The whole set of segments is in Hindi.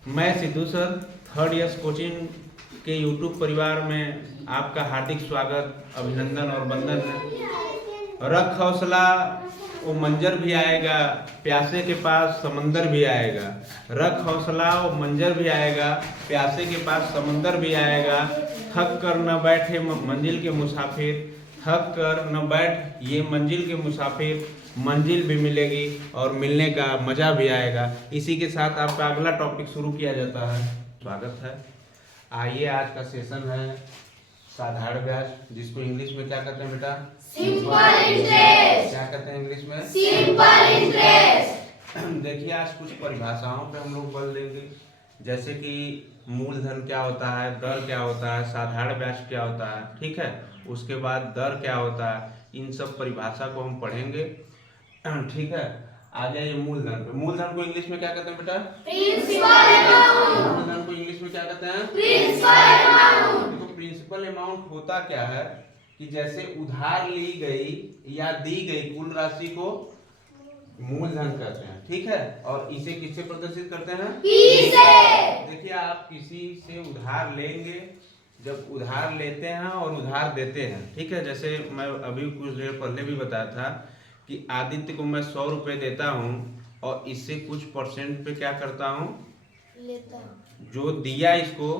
मैं Sidhu sir third years coaching के यूट्यूब परिवार में आपका हार्दिक स्वागत, अभिनंदन और वंदन है। रख हौसला, वो मंजर भी आएगा, प्यासे के पास समंदर भी आएगा। रख हौसला, वो मंजर भी आएगा, प्यासे के पास समंदर भी आएगा। थक कर न बैठे मंजिल के मुसाफिर, थक कर न बैठ ये मंजिल के मुसाफिर, मंजिल भी मिलेगी और मिलने का मजा भी आएगा। इसी के साथ आपका अगला टॉपिक शुरू किया जाता है। स्वागत है। आइए, आज का सेशन है साधारण ब्याज, जिसको इंग्लिश में क्या कहते हैं बेटा? Simple interest. क्या कहते हैं इंग्लिश में? Simple interest. देखिए, आज कुछ परिभाषाओं पे हम लोग बल देंगे, जैसे कि मूलधन क्या होता है, दर क्या होता है, साधारण ब्याज क्या होता है, ठीक है। उसके बाद दर क्या होता है, इन सब परिभाषा को हम पढ़ेंगे, ठीक है। आ जाइए मूलधन पे। मूलधन को इंग्लिश में क्या कहते हैं बेटा? Principal amount. मूलधन को इंग्लिश में क्या कहते हैं? Principal amount. देखो, प्रिंसिपल अमाउंट होता क्या है कि जैसे उधार ली गई या दी गई कुल राशि को मूलधन कहते हैं, ठीक है। और इसे किससे प्रदर्शित करते हैं? पी से। देखिए, आप किसी से उधार लेंगे, जब उधार लेते हैं और उधार देते हैं, ठीक है। जैसे मैं अभी कुछ देर पहले भी बताया था कि आदित्य को मैं 100 रुपये देता हूँ और इससे कुछ परसेंट पे क्या करता हूँ, लेता हूँ। जो दिया इसको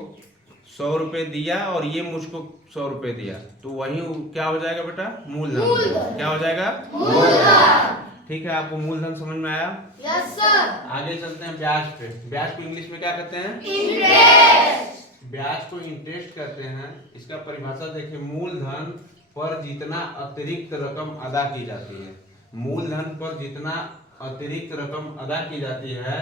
100 रुपये दिया और ये मुझको 100 रुपये दिया, तो वही क्या हो जाएगा बेटा? मूलधन। क्या हो जाएगा? मूलधन। ठीक है। आपको मूलधन समझ में आया? Yes sir. आगे चलते हैं ब्याज पे। ब्याज को इंग्लिश में क्या कहते हैं? इंटरेस्ट। ब्याज को इंटरेस्ट कहते हैं। इसका परिभाषा देखिए, मूलधन पर जितना अतिरिक्त रकम अदा की जाती है, मूलधन पर जितना अतिरिक्त रकम अदा की जाती है,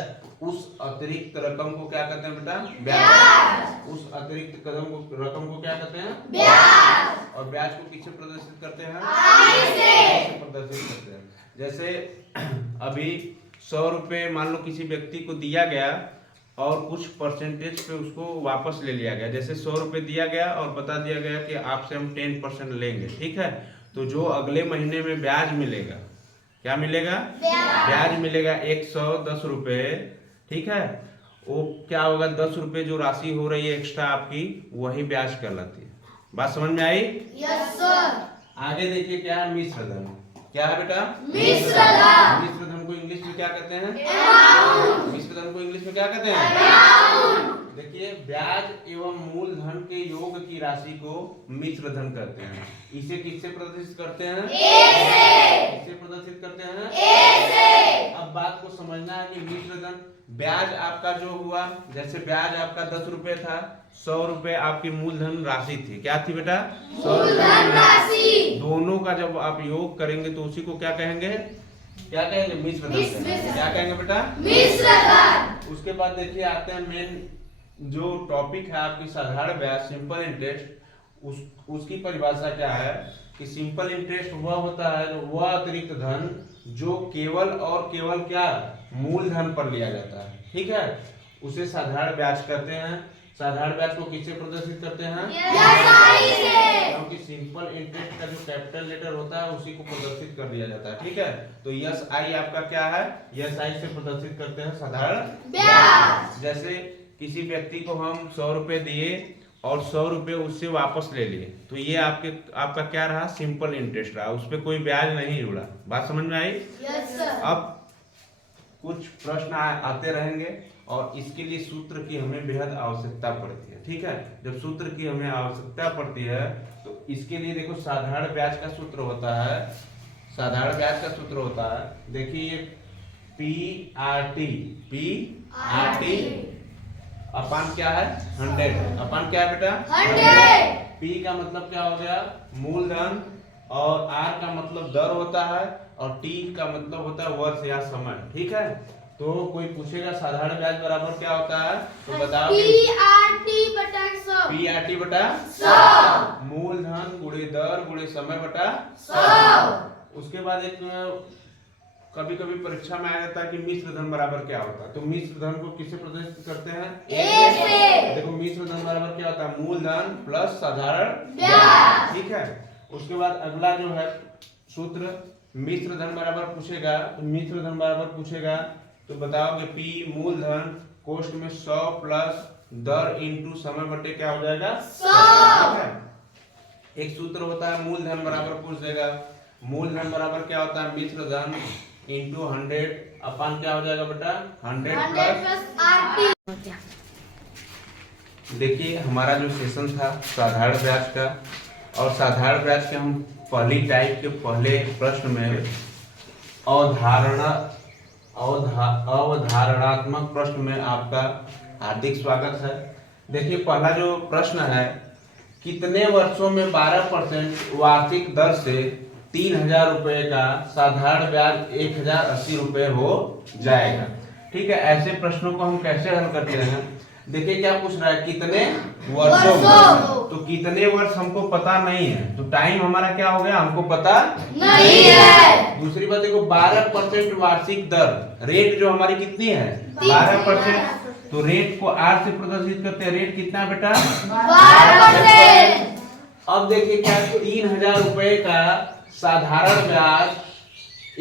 उस अतिरिक्त रकम को क्या कहते हैं बेटा? ब्याज। उस अतिरिक्त रकम को क्या कहते हैं? ब्याज। और ब्याज को किससे प्रदर्शित करते हैं? आई से। प्रदर्शित करते हैं। जैसे अभी 100 रुपये मान लो किसी व्यक्ति को दिया गया और कुछ परसेंटेज पे उसको वापस ले लिया गया। जैसे 100 रुपये दिया गया और बता दिया गया कि आपसे हम 10% लेंगे, ठीक है। तो जो अगले महीने में ब्याज मिलेगा, क्या मिलेगा? ब्याज मिलेगा 110 रुपये, ठीक है। वो क्या होगा? 10 रुपये जो राशि हो रही है एक्स्ट्रा आपकी, वही ब्याज कहलाती है। बात समझ में आई? Yes sir. आगे देखिए, क्या है? मिश्र धन। क्या है बेटा? मिश्र धन। मिश्र धन को इंग्लिश में क्या कहते हैं? अमाउंट। मिश्र धन को इंग्लिश में क्या कहते हैं? अमाउंट। देखिए, ब्याज एवं मूलधन के योग की राशि को मिश्र धन कहते हैं। इसे किससे प्रदर्शित करते हैं? ए से। किससे प्रदर्शित करते हैं? ए से। अब बात को समझना है कि मिश्र धन, ब्याज आपका जो हुआ, जैसे ब्याज आपका 10 रुपए था, 100 रुपए आपकी मूलधन राशि थी। क्या थी बेटा? 100 मूलधन राशि। दोनों का जब आप योग करेंगे तो उसी को क्या कहेंगे? क्या कहेंगे? मिश्र धन कहेंगे। क्या कहेंगे बेटा? मिश्र धन। उसके बाद देखिए, आते हैं मेन जो टॉपिक है आपकी साधारण ब्याज, सिंपल इंटरेस्ट। उसकी परिभाषा क्या है कि सिंपल इंटरेस्ट वह होता है जो वह अतिरिक्त धन जो केवल और केवल क्या मूलधन पर लिया जाता है, ठीक है, उसे साधारण ब्याज कहते हैं। साधारण ब्याज को किससे प्रदर्शित करते हैं? एसआई से। क्योंकि सिंपल इंटरेस्ट का जो कैपिटल लेटर होता है उसी को प्रदर्शित कर दिया जाता है, ठीक है। तो यस आई आपका क्या है? यस आई से प्रदर्शित करते हैं साधारण ब्याज। जैसे किसी व्यक्ति को हम 100 रुपये दिए और 100 रुपये उससे वापस ले लिए, तो ये आपका क्या रहा? सिंपल इंटरेस्ट रहा, उस पर कोई ब्याज नहीं जुड़ा। बात समझ में आई? Yes sir. अब कुछ प्रश्न आते रहेंगे और इसके लिए सूत्र की हमें बेहद आवश्यकता पड़ती है, ठीक है। जब सूत्र की हमें आवश्यकता पड़ती है तो इसके लिए देखो, साधारण ब्याज का सूत्र होता है। साधारण ब्याज का सूत्र होता है, देखिए, पी अपन क्या है? 100। अपन क्या है बेटा? 100। पी का मतलब क्या हो गया? मूलधन। और आर का मतलब दर होता है और टी का मतलब होता है वर्ष या समय, ठीक है। तो कोई पूछेगा साधारण ब्याज बराबर क्या होता है, तो बताओ। पीआरटी बटा 100। पीआरटी बटा 100। मूलधन गुणे दर गुणे समय बटा 100। उसके बाद एक कभी कभी परीक्षा में आ जाता है कि मिश्र धन बराबर क्या होता है। तो मिश्र धन को किससे प्रदर्शित करते हैं? ए से। देखो, मिश्र धन बराबर क्या होता है? मूलधन प्लस साधारण ब्याज, ठीक है। उसके बाद अगला जो है सूत्र, मिश्र धन बराबर पूछेगा तो मिश्र धन बराबर पूछेगा तो बताओगे पी मूलधन कोष्ट में 100 प्लस दर इंटू समय बटे क्या हो जाएगा 100। ठीक है? एक सूत्र होता है मूलधन बराबर पूछ देगा, मूलधन बराबर क्या होता है मिश्र धन इंटू 100 अपन क्या हो जाएगा बेटा 100 प्लस। देखिए हमारा जो सेशन था साधारण ब्याज का, और साधारण ब्याज के हम पहली टाइप के पहले प्रश्न में अवधारणात्मक प्रश्न में आपका हार्दिक स्वागत है। देखिए पहला जो प्रश्न है, कितने वर्षों में 12% वार्षिक दर से 3000 रुपए का साधारण ब्याज 1080 रुपए हो जाएगा। ठीक है, ऐसे प्रश्नों को हम कैसे हल करते हैं? देखिए क्या पूछ रहा है, कितने वर्षों में। तो कितने वर्ष हमको पता नहीं है, तो टाइम हमारा क्या हो गया हमको पता नहीं है। दूसरी बात देखो 12% वार्षिक दर, रेट जो हमारी कितनी है 12%, तो रेट को R से प्रदर्शित करते हैं। रेट कितना बेटा 12%। अब देखिए क्या 3000 रुपए का साधारण ब्याज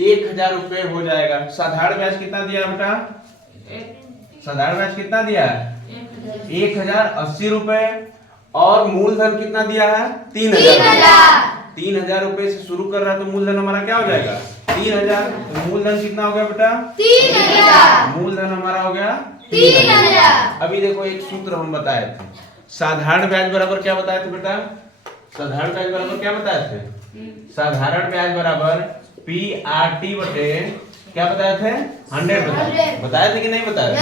1000 रुपए हो जाएगा। साधारण ब्याज कितना दिया बेटा, साधारण ब्याज कितना दिया है 1080 रुपए, और मूलधन कितना दिया है 3000। 3000 रुपए से शुरू कर रहा है तो मूलधन हमारा क्या हो जाएगा 3000। तो मूलधन कितना हो गया बेटा 3000। मूलधन हमारा हो गया 3000। अभी देखो एक सूत्र हम बताए थे, साधारण ब्याज बराबर क्या बताए थे बेटा, साधारण ब्याज बराबर क्या बताए थे, साधारण ब्याज बराबर PRT बटे क्या बताए थे 100 बताए थे कि नहीं बताए थे?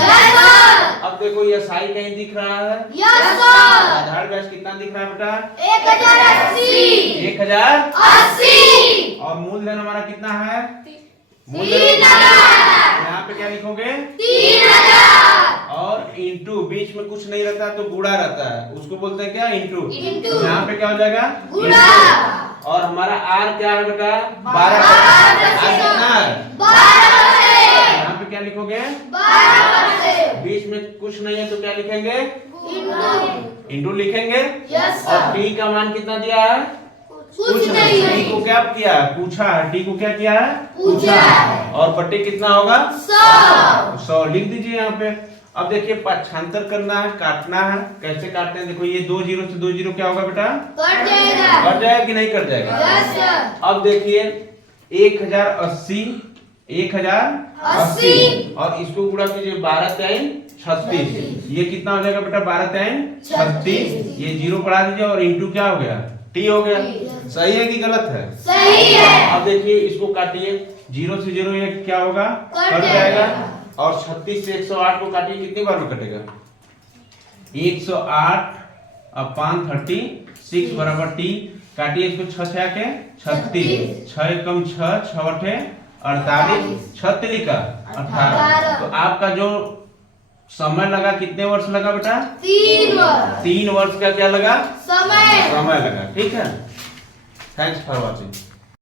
अब देखो ये साई कहीं दिख रहा है, साधारण ब्याज कितना दिख रहा है बेटा 1080, और मूलधन हमारा कितना है मूलधन यहाँ पे क्या लिखोगे 3000, और इंटू बीच में कुछ नहीं रहता तो गुणा रहता है, उसको बोलते हैं क्या इंटू। इंटू। यहाँ पे क्या हो जाएगा गुणा। और हमारा R क्या है बेटा 12%। कितना है 12%। यहाँ पे क्या लिखोगे 12%। बीच में कुछ नहीं है तो क्या लिखेंगे इंटू। इंटू लिखेंगे। यस और सर। T का मान कितना दिया है कुछ नहीं है। T को क्या किया है पूछा है, T को क्या किया है पूछा है। और बटे कितना होगा 100। 100 लिख दीजिए यहाँ पे। अब देखिए पाठांतर करना है, काटना है, कैसे काटते हैं देखो, ये 2 जीरो से 2 जीरो क्या होगा बेटा कट जाएगा। कट जाएगा कि नहीं कट जाएगा। Yes sir. अब देखिए 1080 और इसको गुणा कीजिए 12 तिहाई 36, ये कितना हो जाएगा बेटा 12 तिहाई 36, ये जीरो बढ़ा दीजिए और इंटू क्या हो गया T हो गया। सही है कि गलत है सही है। अब देखिए इसको काटिए, 0 से 0 ये क्या होगा कट कट जाएगा, जाएगा। और 36 से 108 को काटिए कितनी बार में कटेगा 108 अपान 36 बराबर T, काटिए इसको 6 से आके 36, 6 कम 6 6 अठे 48, 6 तिलिका 18। तो आपका जो समय लगा कितने वर्ष लगा बेटा 3 वर्ष। 3 वर्ष का क्या लगा समय। समय लगा। ठीक है, थैंक्स फॉर वॉचिंग।